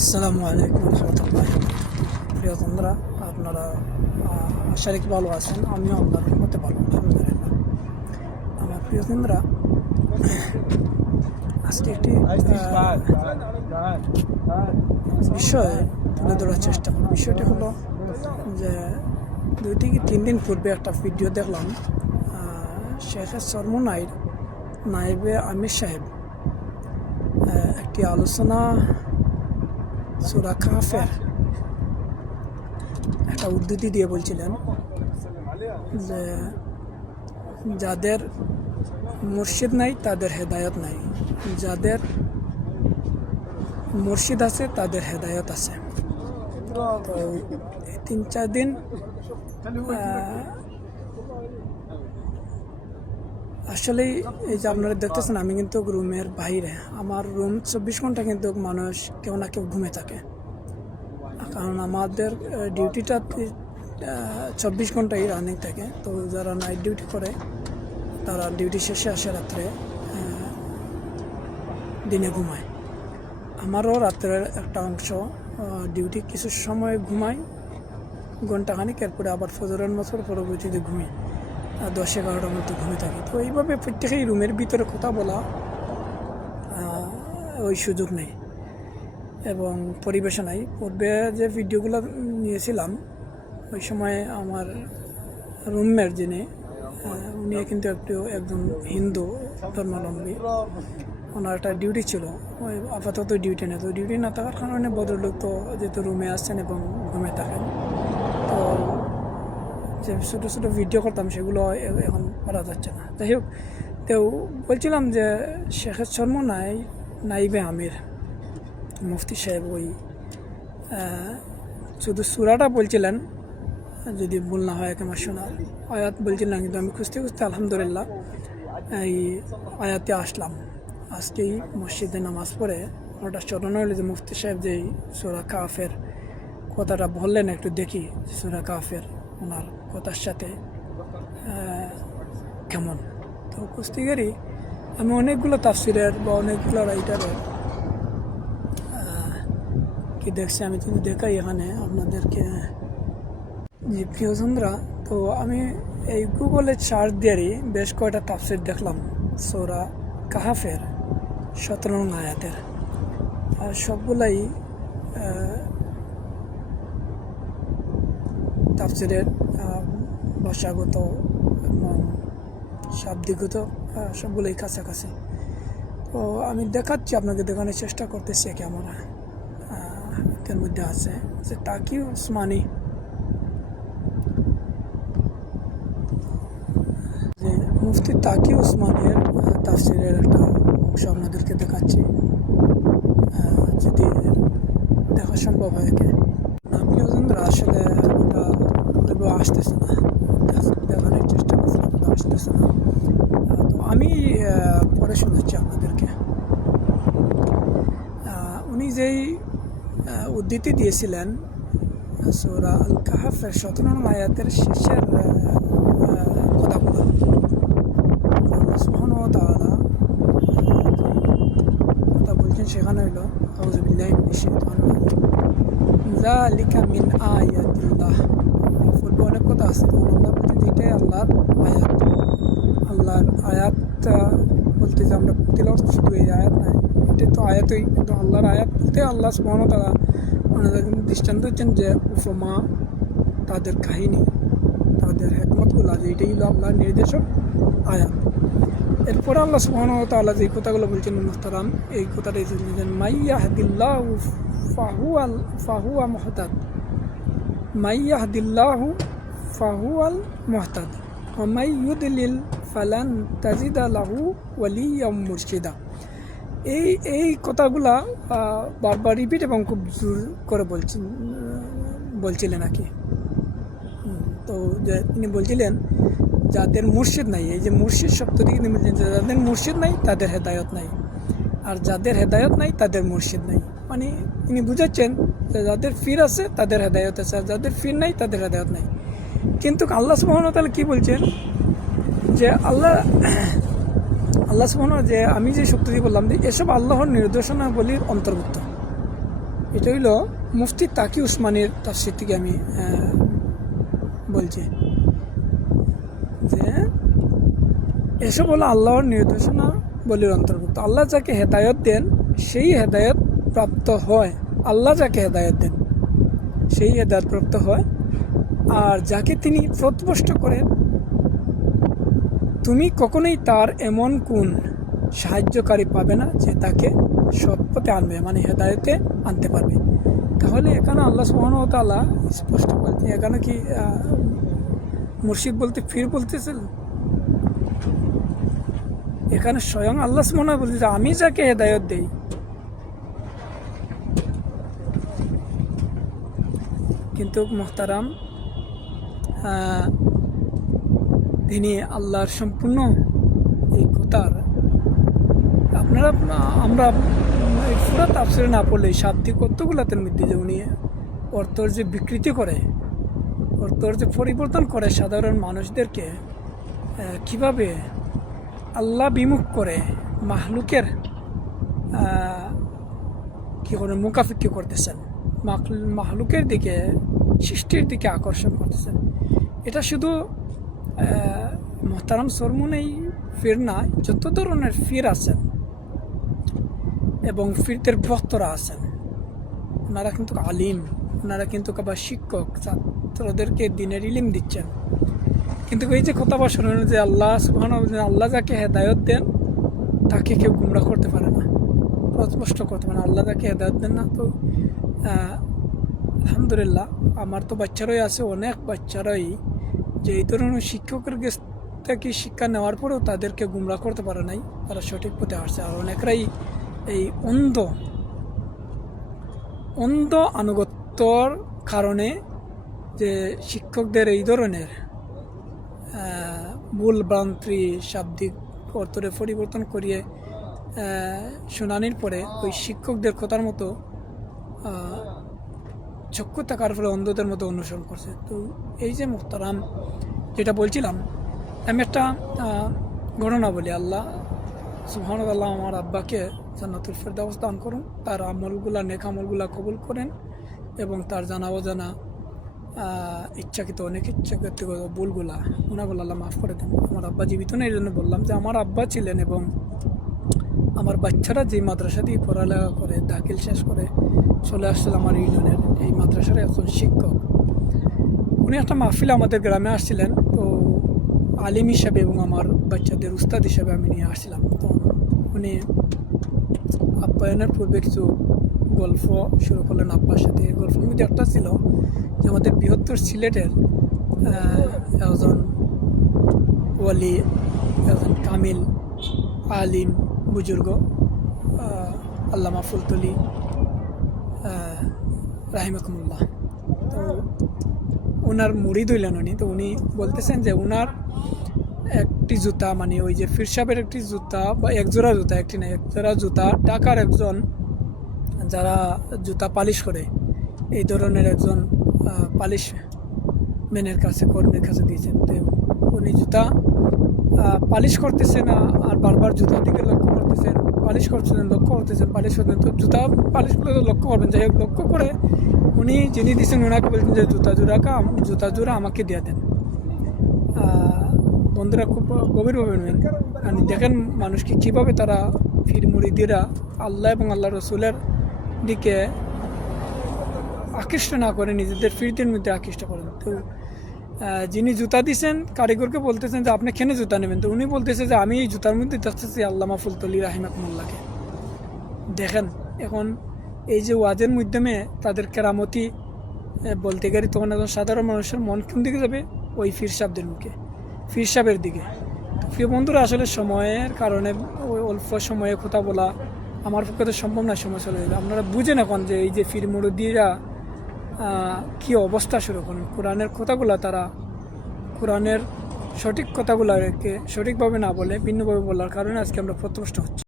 আসসালামু আলাইকুম রহমতুল্লাহ। প্রিয় বন্ধুরা, আপনারা আশা রেখে ভালো আছেন। আমিও আল্লাহর রহমতে ভালো, আলহামদুলিল্লাহ। আমার প্রিয় বন্ধুরা, আজকে একটি বিষয় তুলে ধরার চেষ্টা করব। বিষয়টি হলো যে 2 থেকে 3 দিন পূর্বে একটা ভিডিও দেখলাম। শেখের চরমোনাইর নায়েবে আমির সাহেব একটি আলোচনা সূরা কাহফের একটা উদ্ধৃতি দিয়ে বলছিলেন যে যাদের মুর্শিদ নাই তাদের হেদায়ত নাই, যাদের মুর্শিদ আছে তাদের হেদায়ত আছে। তো এই 3-4 দিন আসলেই এই যে আপনারা দেখতেছেন, আমি কিন্তু রুমের বাইরে, আমার রুম 24 ঘন্টা কিন্তু মানুষ কেউ না কেউ ঘুমে থাকে, কারণ আমাদের ডিউটিটা 24 ঘন্টাই রানিং থাকে। তো যারা নাইট ডিউটি করে তারা ডিউটি শেষে আসে রাত্রে, দিনে ঘুমায়। আমারও রাত্রের একটা অংশ ডিউটি কিছু সময় ঘুমাই, ঘন্টাখানিক, এরপরে আবার ফজরের মতোর পরবর্তীতে ঘুমি 10-11টার মতো ঘুমে থাকি। তো এইভাবে প্রত্যেকেই রুমের ভিতরে কথা বলা ওই সুযোগ নেই এবং পরিবেশনায় পূর্বে যে ভিডিওগুলো নিয়েছিলাম ওই সময় আমার রুমমেট যিনি, উনি কিন্তু একজন হিন্দু ধর্মাবলম্বী। ওনার একটা ডিউটি ছিল, ওই আপাতত ডিউটি নেই। তো ডিউটি না থাকার কারণে ভদ্রলোক তো যেহেতু রুমে আসছেন এবং ঘুমে থাকেন, তো যে ছোটো ছোটো ভিডিও করতাম সেগুলো এখন করা যাচ্ছে না। যাই হোক, তো বলছিলাম যে শেখের নাইবে আমির মুফতি সাহেব ওই শুধু সূরাটা বলছিলেন, যদি ভুল না হয় আমার শোনার আয়াত বলছিলেন, কিন্তু আমি খুঁজতে খুঁজতে আলহামদুলিল্লাহ এই আয়াতে আসলাম। আজকেই মসজিদে নামাজ পড়ে ওটা স্মরণ হইল যে মুফতি সাহেব যেই সূরা কাহফের কথাটা বললেন, একটু দেখি সূরা কাহফের ওনার কথার সাথে কেমন। তো কুস্তিগারি আমি অনেকগুলো তাফসিরের বা অনেকগুলো রাইটারের কি দেখছি, আমি কিন্তু দেখাই এখানে আপনাদেরকে। জি প্রিয়চন্দ্রা, তো আমি এই গুগলে সার্চ দিয়েই বেশ কয়টা তাফসির দেখলাম সূরা কাহফের 17 নং আয়াতের, আর সবগুলাই তাফসিরের ভাষাগত এবং শাব্দিকগত সবগুলোই কাছাকাছি। তো আমি দেখাচ্ছি, আপনাকে দেখানোর চেষ্টা করতেছি কেমন এর মধ্যে আছে যে তাকি উসমানী, যে মুফতি তাকি উসমানের তাফসিরের একটা অংশ আপনাদেরকে দেখাচ্ছি, যদি দেখা সম্ভব হয়। প্রিয়জনরা, আসলে ওটা আসতেছে না, দেখানোর চেষ্টা করছিলাম, ওটা আসতেছে না। তো আমি পরে শোনাচ্ছি আপনাদেরকে। উনি যেই উদ্ধৃতি দিয়েছিলেন সূরা আল কাহফের 17 নং আয়াতের শেষের কথাগুলো, আল্লাহ সুবহানাহু ওয়া তাআলা কথা বলছেন সেখানে হইল আউযু বিল্লাহি মিনাশ শাইতানির রাজিম, যালিকা মিন আয়াতিল্লাহ। পূর্বে অনেক কথা আছে, তো আল্লাহ বলছেন এটাই আল্লাহর আয়াত। আল্লাহর আয়াত বলতে যে আমরা তিলাওয়াত শুধু এই আয়াত নাই, এটা তো আয়াতই, কিন্তু আল্লাহর আয়াত বলতে আল্লাহ সুবহানাহু ওয়া তাআলা ওনাদের দৃষ্টান্ত হচ্ছেন যে উপমা, তাদের কাহিনী, তাদের হিকমতগুলো, যে এটাই হলো আল্লাহর নির্দেশক আয়াত। এরপরে আল্লাহ সুবহানাহু ওয়া তাআলা যে কথাগুলো বলছেন মুহতারাম, এই কথাটাই বলছেন মাইয়াহদিল্লাহু ফাহুয়া মুহতাদ, মাইয়াহদিল্লাহু ফাহুয়াল মুহতাদ ওয়া মাই ইউদলিল ফালান তাজিদা লাহু ওয়ালিয়্যাম মুরশিদা। এই কথাগুলা বারবার রিপিট এবং খুব জোর করে বলছিলেন আর কি। তো তিনি বলছিলেন যাদের মুর্শিদ নাই, এই যে মুর্শিদ শব্দটি তিনি বলছেন যে যাদের মুর্শিদ নাই তাদের হেদায়ত নাই, আর যাদের হেদায়ত নাই তাদের মুর্শিদ নাই। মানে তিনি বুঝাচ্ছেন যে যাদের ফির আছে তাদের হেদায়ত আছে, আর যাদের ফির নাই তাদের হেদায়ত নাই। কিন্তু আল্লাহ সুবহানাহু ওয়া তাআলা কি বলছেন যে আল্লাহ সুবহানাহু যে আমি যে শব্দটি বললাম যে এসব আল্লাহর নির্দেশনাবলীর অন্তর্ভুক্ত। এটা হইল মুফতি তাকি উসমানীর তাফসীর থেকে আমি বলছি যে এসব হলো আল্লাহর নির্দেশনা বলির অন্তর্ভুক্ত। আল্লাহ যাকে হেদায়ত দেন সেই হেদায়ত প্রাপ্ত হয়, আল্লাহ যাকে হেদায়ত দেন সেই হেদায়ত প্রাপ্ত হয়, আর যাকে তিনি প্রত্যস্ত করেন তুমি কখনোই তার এমন কোন সাহায্যকারী পাবে না যে তাকে সৎ পথে আনবে, মানে হেদায়তে আনতে পারবে। তাহলে এখানে আল্লাহ সুবহানাহু ওয়া তাআলা স্পষ্ট বলতে, এখানে কি মুর্শিদ বলতে পীর বলতেছিল? এখানে স্বয়ং আল্লাহ সুবহানাহু ওয়া তাআলা বলতে যে আমি যাকে হেদায়ত দেই। কিন্তু মুহতারাম, তিনি আল্লাহর সম্পূর্ণ এই কথার আমরা পুরা তাফসীরে না পড়লে শাব্দিক অর্থগুলোর মধ্যে যে উনি অর্থর যে বিকৃতি করে, অর্থর যে পরিবর্তন করে সাধারণ মানুষদেরকে কিভাবে আল্লাহ বিমুখ করে মাহলুকের কি করে মুখাফিক্ষি করতেছেন, মাহলুকের দিকে, সৃষ্টির দিকে আকর্ষণ করতেছেন। এটা শুধু মোহতারাম সরমুনেই ফির না, যত ধরনের ফির আছেন এবং ফিরদের ভক্তরা আছেন, ওনারা কিন্তু আলিম, ওনারা কিন্তু আবার শিক্ষক, ছাত্রদেরকে দিনের ইলিম দিচ্ছেন। কিন্তু এই যে কথা শুনুন যে আল্লাহ সুবহানাহু ওয়া তাআলা, আল্লাহ যাকে হেদায়ত দেন তাকে কেউ গুমরাহ করতে পারে না, স্পষ্ট করতে পারে না। আল্লাহ যাকে হেদায়ত দেন না, তো আলহামদুলিল্লাহ আমার তো বাচ্চারাই আছে, অনেক বাচ্চারাই যে এই ধরনের শিক্ষকের কাছ থেকে শিক্ষা নেওয়ার পরেও তাদেরকে গুমরাহ করতে পারে নাই, তারা সঠিক পথে আসছে। আর অনেকরাই এই অন্ধ আনুগত্যর কারণে যে শিক্ষকদের এই ধরনের ভুল ভ্রান্তি শাব্দিক অর্থে পরিবর্তন করিয়ে শুনানির পরে ওই শিক্ষকদের কথার মতো চক্ষু থাকার ফলে অন্ধদের মতো অনুসরণ করছে। তো এই যে মুহতারাম যেটা বলছিলাম, আমি একটা ঘটনা বলি। আল্লাহ সুবহানাহু ওয়া তাআলা আমার আব্বাকে জান্নাতুল ফেরদাউস দান করুন, তার আমলগুলা, নেক আমলগুলা কবুল করেন এবং তার জানা অজানা ইচ্ছাকৃত, অনেক ইচ্ছাকৃত ভুলগুলা, গুনাহগুলো আল্লাহ মাফ করে দেন। আমার আব্বা জীবিত নেই, এই জন্য বললাম যে আমার আব্বা ছিলেন এবং আমার বাচ্চারা যে মাদ্রাসা দিয়ে পড়ালেখা করে দাখিল শেষ করে চলে আসছিল আমার ইউনিয়নের এই মাদ্রাসার একজন শিক্ষক। উনি একটা মাহফিলে আমাদের গ্রামে আসছিলেন, তো আলিম হিসাবে এবং আমার বাচ্চাদের উস্তাদ হিসাবে আমি নিয়ে আসছিলাম। তো উনি আপ্যায়নের পূর্বে কিছু গল্প শুরু করলেন আব্বার সাথে। গল্পের মধ্যে একটা ছিল যে আমাদের বৃহত্তর সিলেটের একজন ওয়ালি, একজন কামিল আলিম বুজুর্গ আল্লামা ফুলতলি রাহিমাকুমুল্লাহ, তো ওনার মুরিদ হইলেন উনি। তো উনি বলতেছেন যে ওনার একটি জুতা, মানে ওই যে পীর সাহেবের একটি জুতা বা একজোড়া জুতা, একটি না একজোড়া জুতা ঢাকার একজন যারা জুতা পালিশ করে এই ধরনের একজন পালিশ ম্যানের কাছে, কর্মীর কাছে দিয়েছেন। তো উনি জুতা পালিশ করতেছেন আর বারবার জুতার দিকে লক্ষ্য করতেছেন, পালিশ করতেছেন, লক্ষ্য করতেছেন, পালিশ করতেছেন। তো জুতা পালিশ করে তো লক্ষ্য করবেন, যাই হোক লক্ষ্য করে উনি যিনি দিয়েছেন ওনাকে বলছেন যে জুতা জোড়া আমাকে দিয়ে দেন। বন্ধুরা খুব গভীরভাবে নেবেন, মানে দেখেন মানুষকে কীভাবে তারা পীর মুরিদিরা আল্লাহ এবং আল্লাহ রসুলের দিকে আকৃষ্ট না করে নিজেদের পীরদের মধ্যে আকৃষ্ট করেন। তো যিনি জুতা দিচ্ছেন কারিগরকে বলতেছেন যে আপনি কেন জুতা নেবেন, তো উনি বলতেছে যে আমি এই জুতার মধ্যে দেখতেছি আল্লামা ফুলতলি রাহিমাকুমুল্লাহকে। দেখেন এখন এই যে ওয়াজের মাধ্যমে তাদের কেরামতি বলতে গেলে তখন একজন সাধারণ মানুষের মন কোন দিকে যাবে? ওই পীর সাহেবদের মুখে, পীর সাহেবের দিকে। প্রিয় বন্ধুরা, আসলে সময়ের কারণে ওই অল্প সময়ে কথা বলা আমার পক্ষে তো সম্ভব না, সময় চলে যাবে। আপনারা বুঝেন এখন যে এই যে পীর মুরিদিরা কী অবস্থা শুরু করেন। কোরআনের কথাগুলো তারা কোরআনের সঠিক কথাগুলোকে সঠিকভাবে না বলে ভিন্নভাবে বলার কারণে আজকে আমরা প্রত্যষ্ট হচ্ছি।